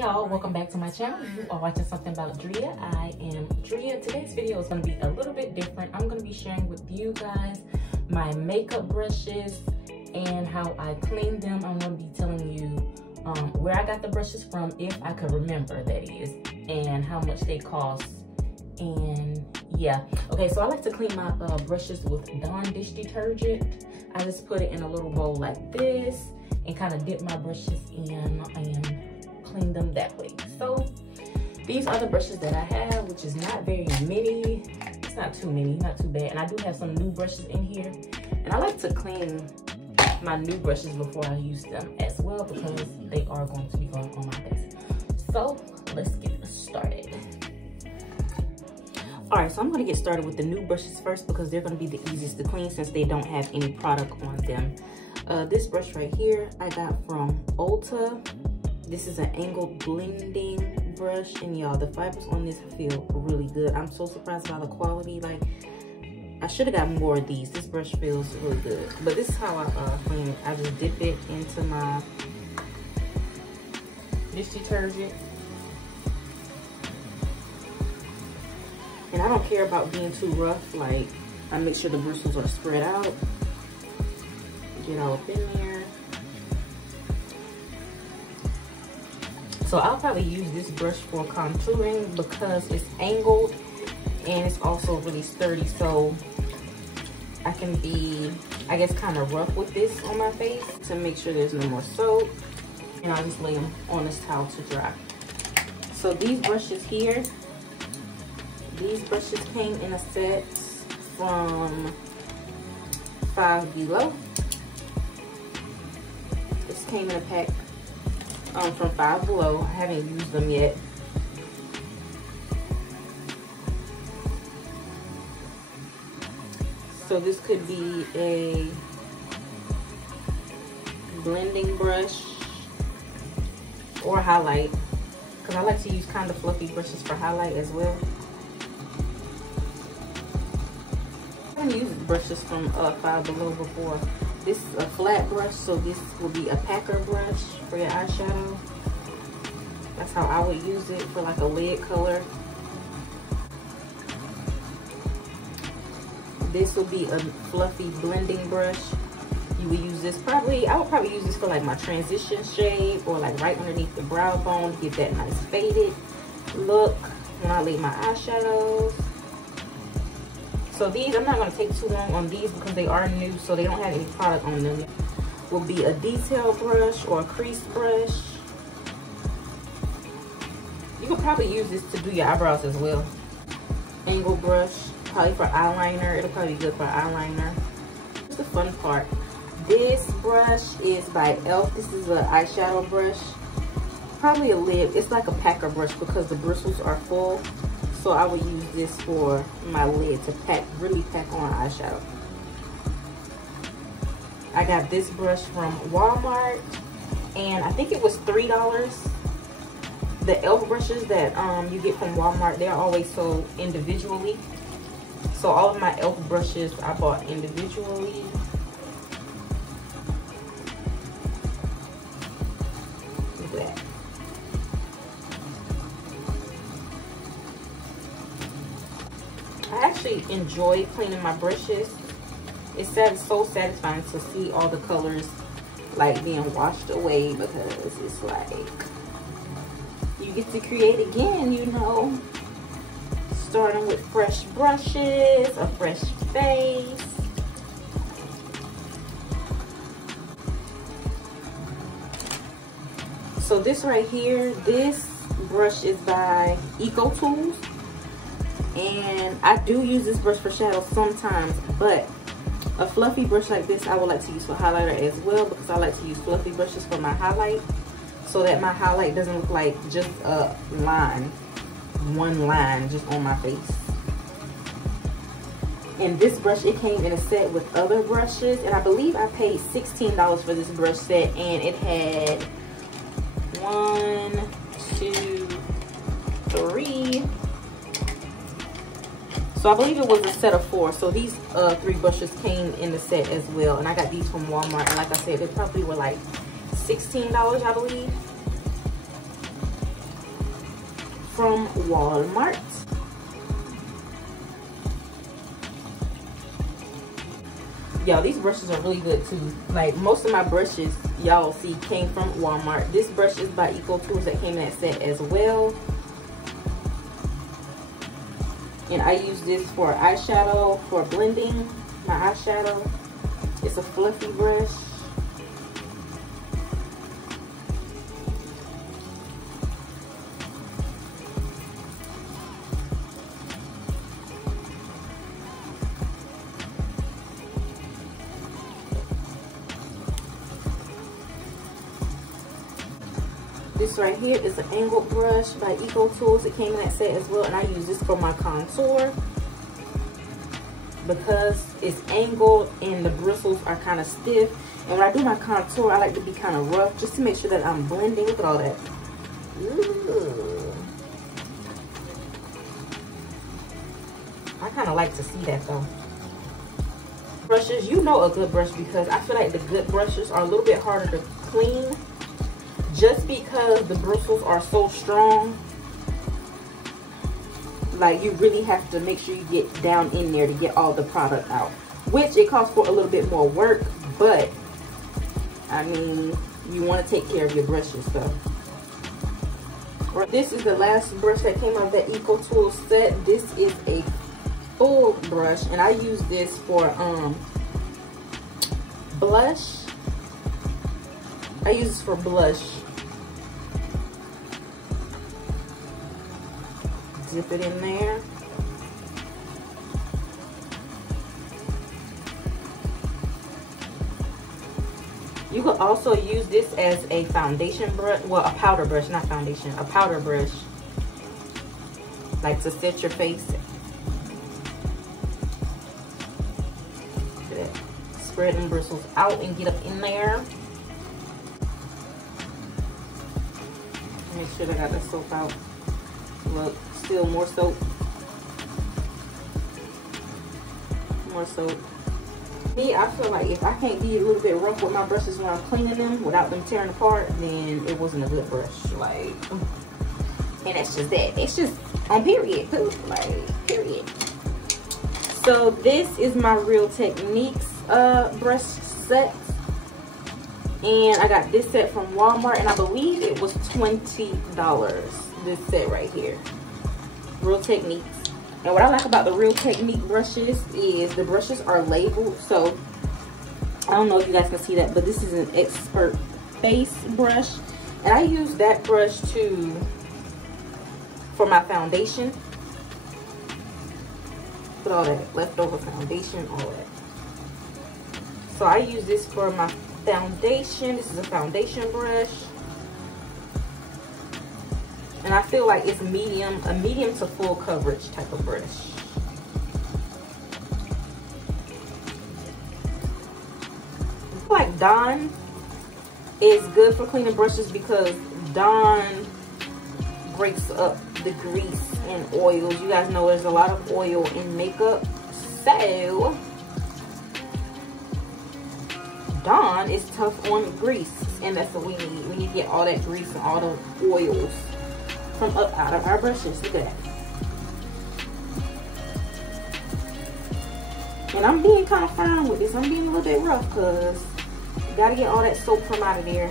y'all, welcome back to my channel. You are watching something about Drea. I am Drea. Today's video is going to be a little bit different. I'm going to be sharing with you guys my makeup brushes and how I clean them. I'm going to be telling you where I got the brushes from, if I could remember, that is, and how much they cost. And yeah, okay, so I like to clean my brushes with Dawn dish detergent. I just put it in a little bowl like this and kind of dip my brushes in and clean them that way. So these are the brushes that I have, which is not very many. It's not too many, not too bad. And I do have some new brushes in here, and I like to clean my new brushes before I use them as well, because they are going to be going on my face. So let's get started. All right, so I'm gonna get started with the new brushes first, because they're gonna be the easiest to clean since they don't have any product on them. This brush right here I got from Ulta. This is an angled blending brush, and y'all, the fibers on this feel really good. I'm so surprised by the quality. Like, I should have got more of these. This brush feels really good. But this is how I clean it. I just dip it into my dish detergent. And I don't care about being too rough. Like, I make sure the bristles are spread out. Get all up in there. So I'll probably use this brush for contouring because it's angled and it's also really sturdy. So I can be, I guess, kind of rough with this on my face to make sure there's no more soap. And I'll just lay them on this towel to dry. So these brushes here, these brushes came in a set from Five Below. This came in a pack from Five Below. I haven't used them yet. So this could be a blending brush or highlight, because I like to use kind of fluffy brushes for highlight as well. I haven't used brushes from Five Below before. This is a flat brush, so this will be a packer brush for your eyeshadow. That's how I would use it, for like a lid color. This will be a fluffy blending brush. You would use this probably, I would probably use this for like my transition shade, or like right underneath the brow bone to get that nice faded look when I lay my eyeshadows. So these, I'm not going to take too long on these because they are new, so they don't have any product on them. Will be a detail brush or a crease brush. You could probably use this to do your eyebrows as well. Angle brush, probably for eyeliner. It'll probably be good for eyeliner. Here's the fun part. This brush is by e.l.f. This is an eyeshadow brush. Probably a lid. It's like a packer brush because the bristles are full. So I would use this for my lid to pack, really pack on eyeshadow. I got this brush from Walmart, and I think it was $3. The e.l.f. brushes that you get from Walmart, they're always sold individually. So all of my e.l.f. brushes I bought individually. Look at that. I actually enjoy cleaning my brushes. It's so satisfying to see all the colors like being washed away, because it's like you get to create again, you know. Starting with fresh brushes, a fresh face. So this right here, this brush is by Ecotools. And I do use this brush for shadows sometimes, but a fluffy brush like this I would like to use for highlighter as well, because I like to use fluffy brushes for my highlight, so that my highlight doesn't look like just a line, one line just on my face. And this brush, it came in a set with other brushes, and I believe I paid $16 for this brush set, and it had 1, 2, 3. So I believe it was a set of 4. So these 3 brushes came in the set as well. And I got these from Walmart. And like I said, they probably were like $16, I believe. from Walmart. Y'all, these brushes are really good too. Like most of my brushes y'all see came from Walmart. This brush is by Ecotools that came in that set as well. And I use this for eyeshadow, for blending my eyeshadow. It's a fluffy brush. This right here is an angled brush by Ecotools. It came in that set as well, and I use this for my contour because it's angled and the bristles are kind of stiff. And when I do my contour, I like to be kind of rough just to make sure that I'm blending. Look at all that. Ooh. I kind of like to see that though. Brushes, you know a good brush because I feel like the good brushes are a little bit harder to clean. Just because the bristles are so strong, like you really have to make sure you get down in there to get all the product out, which it calls for a little bit more work, but I mean, you want to take care of your brushes though. This is the last brush that came out of that Ecotools set. This is a full brush, and I use this for blush. I use this for blush. Dip it in there. You could also use this as a foundation brush, well, a powder brush, not foundation, a powder brush, like to set your face. Look at that. Spread them bristles out and get up in there. Make sure I got the soap out. Look, still more soap. More soap. Me, I feel like if I can't be a little bit rough with my brushes when I'm cleaning them without them tearing apart, then it wasn't a good brush. Like, and that's just that. It's just on period, too. Like, period. So this is my Real Techniques brush set. And I got this set from Walmart, and I believe it was $20. This set right here, Real Techniques. And what I like about the Real Technique brushes is the brushes are labeled. So I don't know if you guys can see that, but this is an expert face brush, and I use that brush for my foundation. Put all that leftover foundation, all that. So I use this for my foundation. This is a foundation brush, and I feel like it's a medium to full coverage type of brush. I feel like Dawn is good for cleaning brushes because Dawn breaks up the grease and oils. You guys know there's a lot of oil in makeup, so Dawn is tough on grease, and that's what we need. We need to get all that grease and all the oils from up out of our brushes. Look at that. And I'm being kind of firm with this. I'm being a little bit rough because you gotta get all that soap from out of there.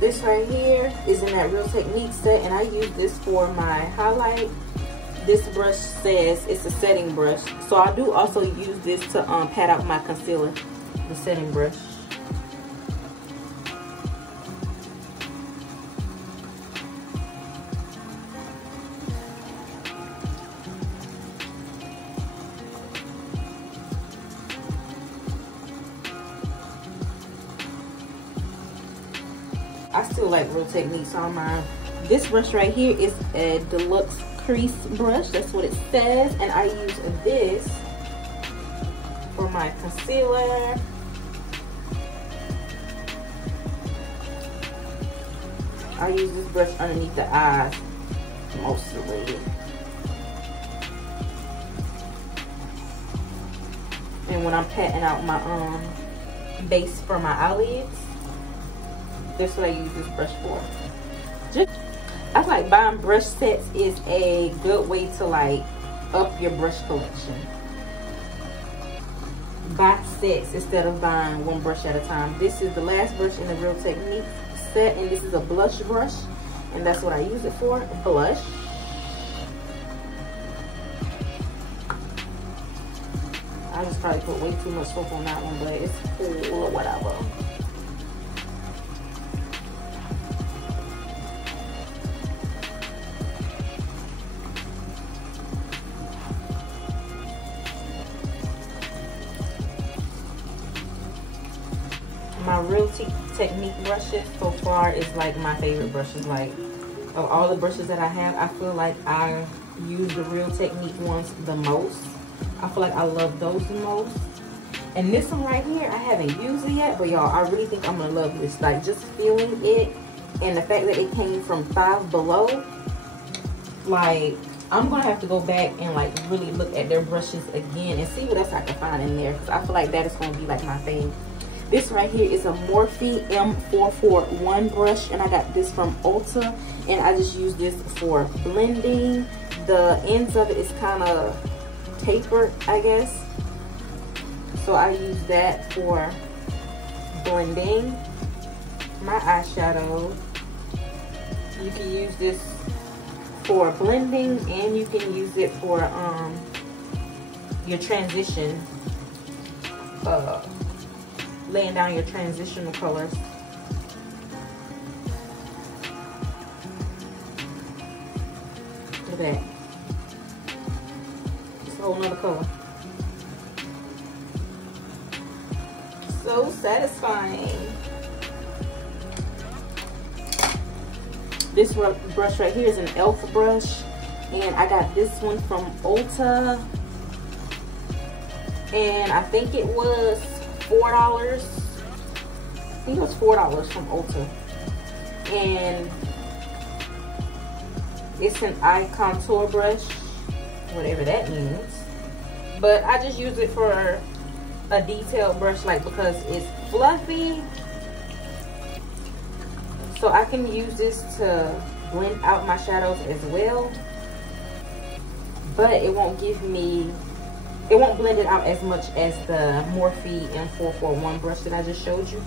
This right here is in that Real Technique set, and I use this for my highlight. This brush says it's a setting brush, so I do also use this to pat out my concealer, the setting brush. I still like Real Techniques on mine. This brush right here is a Deluxe Crease brush. That's what it says. And I use this for my concealer. I use this brush underneath the eyes mostly. And when I'm patting out my base for my eyelids. That's what I use this brush for. I feel like buying brush sets is a good way to like up your brush collection. Buy sets instead of buying one brush at a time. This is the last brush in the Real Technique set, and this is a blush brush, and that's what I use it for, blush. I just probably put way too much soap on that one, but it's cool or whatever. My Real Technique brushes so far is like my favorite brushes. Like of all the brushes that I have, I feel like I use the Real Technique ones the most. I feel like I love those the most. And this one right here, I haven't used it yet, but y'all, I really think I'm gonna love this. Like just feeling it and the fact that it came from Five Below, like I'm gonna have to go back and like really look at their brushes again and see what else I can find in there, because I feel like that is gonna be like my fave. This right here is a Morphe M441 brush, and I got this from Ulta, and I just use this for blending. The ends of it is kind of tapered, I guess, so I use that for blending my eyeshadow. You can use this for blending, and you can use it for your transition, laying down your transitional colors. Look at that. It's a whole nother color. So satisfying. This brush right here is an e.l.f. brush, and I got this one from Ulta, and I think it was $4. I think it was $4 from Ulta, and it's an eye contour brush, whatever that means. But I just use it for a detailed brush, like because it's fluffy, so I can use this to blend out my shadows as well. But it won't give me, it won't blend it out as much as the Morphe M441 brush that I just showed you.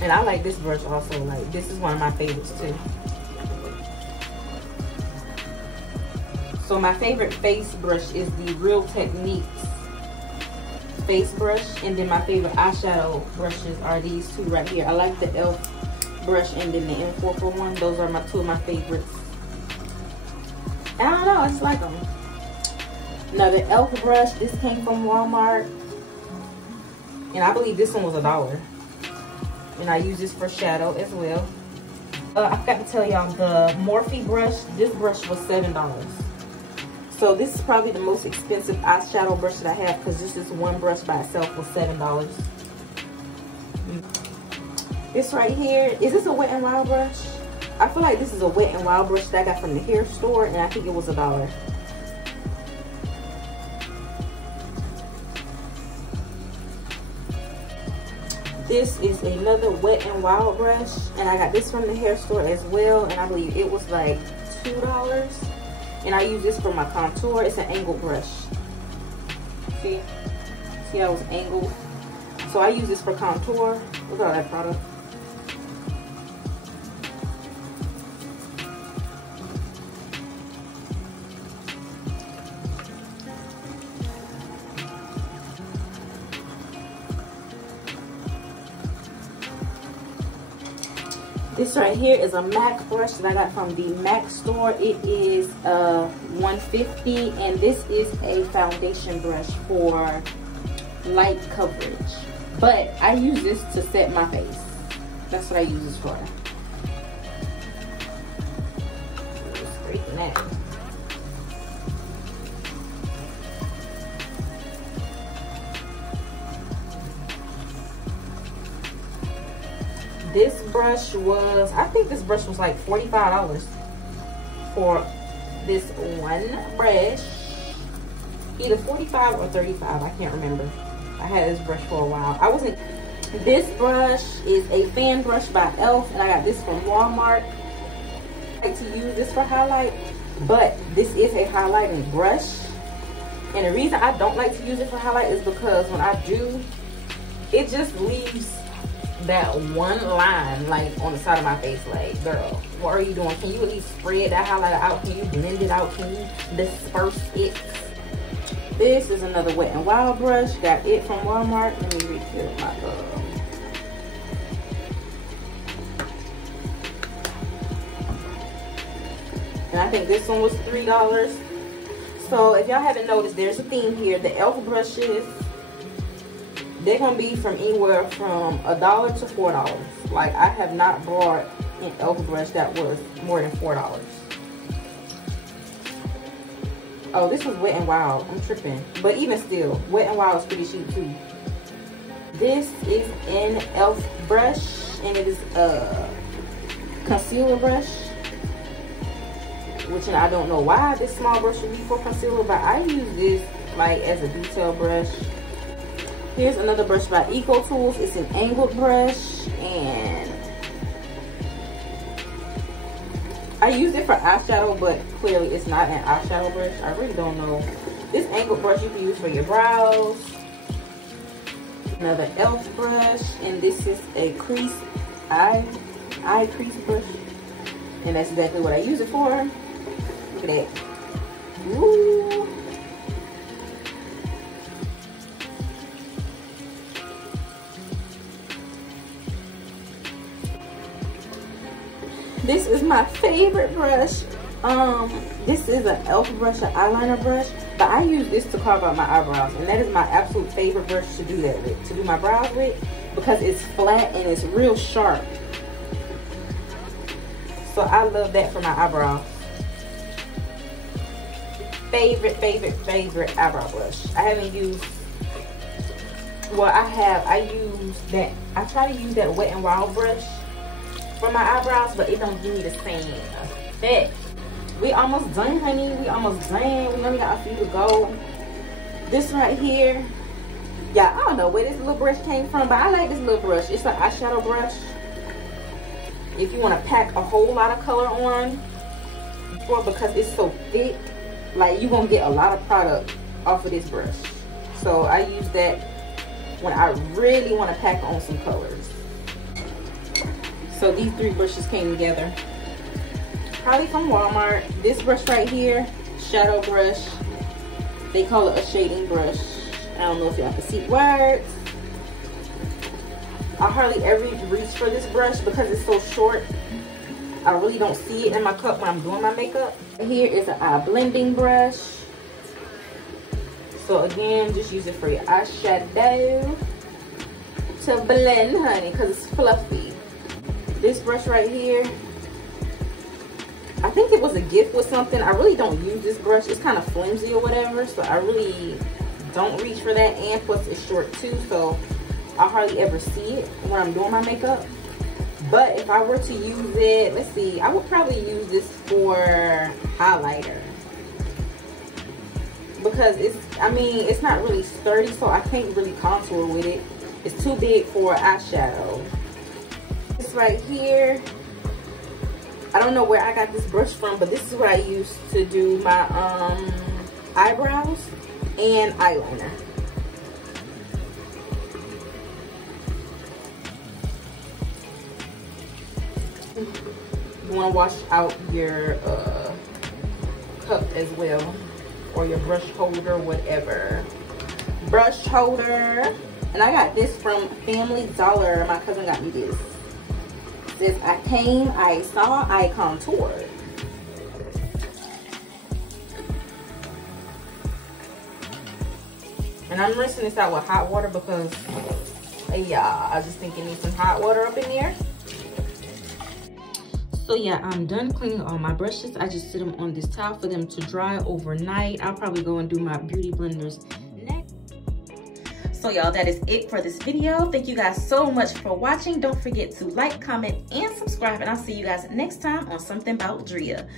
And I like this brush also. Like this is one of my favorites too. So my favorite face brush is the Real Techniques face brush, and then my favorite eyeshadow brushes are these two right here. I like the e.l.f. brush and then the M441. Those are two of my favorites. I don't know, I just like them. Now the e.l.f. brush, this came from Walmart, and I believe this one was $1. And I use this for shadow as well. I forgot to tell y'all, the Morphe brush, this brush was $7. So this is probably the most expensive eyeshadow brush that I have, because this is one brush by itself was $7. This right here, is this a Wet n Wild brush? I feel like this is a Wet n Wild brush that I got from the hair store, and I think it was $1. This is another Wet n Wild brush, and I got this from the hair store as well, and I believe it was like $2. And I use this for my contour. It's an angled brush. See how it's angled? So I use this for contour. Look at all that product. This right here is a MAC brush that I got from the MAC store. It is $150, and this is a foundation brush for light coverage. But I use this to set my face. That's what I use this for. Straighten that. This brush was, I think this brush was like $45 for this one brush. Either $45 or $35, I can't remember. I had this brush for a while. This brush is a fan brush by e.l.f. and I got this from Walmart. I like to use this for highlight, but this is a highlighting brush. And the reason I don't like to use it for highlight is because when I do, it just leaves that one line like on the side of my face. Like, girl, what are you doing? Can you at least spread that highlighter out? Can you blend it out? Can you disperse it? This is another Wet n Wild brush. Got it from Walmart. Let me refill my and I think this one was $3. So if y'all haven't noticed, there's a theme here. The e.l.f. brushes, they're gonna be from anywhere from $1 to $4. Like, I have not bought an e.l.f. brush that was more than $4. Oh, this was Wet n Wild. I'm tripping. But even still, Wet n Wild is pretty cheap too. This is an e.l.f. brush, and it is a concealer brush. Which I don't know why this small brush would be for concealer, but I use this like as a detail brush. Here's another brush by Ecotools. It's an angled brush, and I use it for eyeshadow, but clearly it's not an eyeshadow brush. I really don't know. This angled brush you can use for your brows. Another e.l.f. brush, and this is a crease eye crease brush, and that's exactly what I use it for. Look at that. Ooh. This is my favorite brush. This is an e.l.f. brush, an eyeliner brush, but I use this to carve out my eyebrows, and that is my absolute favorite brush to do that with, to do my brows with, because it's flat and it's real sharp. So I love that for my eyebrows. Favorite eyebrow brush. I haven't used, well, I use that, I try to use that Wet n Wild brush for my eyebrows, but it don't give me the same effect. We almost done, honey. We almost done. We only got a few to go. This right here, yeah, I don't know where this little brush came from, but I like this little brush. It's an eyeshadow brush. If you want to pack a whole lot of color on, or because it's so thick, like, you're gonna get a lot of product off of this brush. So I use that when I really want to pack on some colors. So these three brushes came together, probably from Walmart. This brush right here, shadow brush. They call it a shading brush. I don't know if y'all can see words. I hardly ever reach for this brush because it's so short. I really don't see it in my cup when I'm doing my makeup. Here is an eye blending brush. So again, just use it for your eyeshadow to blend, honey, because it's fluffy. This brush right here, I think it was a gift with something. I really don't use this brush. It's kind of flimsy or whatever, so I really don't reach for that. And plus it's short too, so I hardly ever see it when I'm doing my makeup. But if I were to use it, let's see, I would probably use this for highlighter. Because it's, I mean, it's not really sturdy, so I can't really contour with it. It's too big for eyeshadow. This right here, I don't know where I got this brush from, but this is what I use to do my eyebrows and eyeliner. You want to wash out your cup as well, or your brush holder, whatever. Brush holder. And I got this from Family Dollar. My cousin got me this. It says, I came, I saw, I contoured. And I'm rinsing this out with hot water because, yeah, I just think it needs some hot water up in there. So yeah, I'm done cleaning all my brushes. I just sit them on this towel for them to dry overnight. I'll probably go and do my beauty blenders next. So y'all, that is it for this video. Thank you guys so much for watching. Don't forget to like, comment, and subscribe. And I'll see you guys next time on Something About Drea.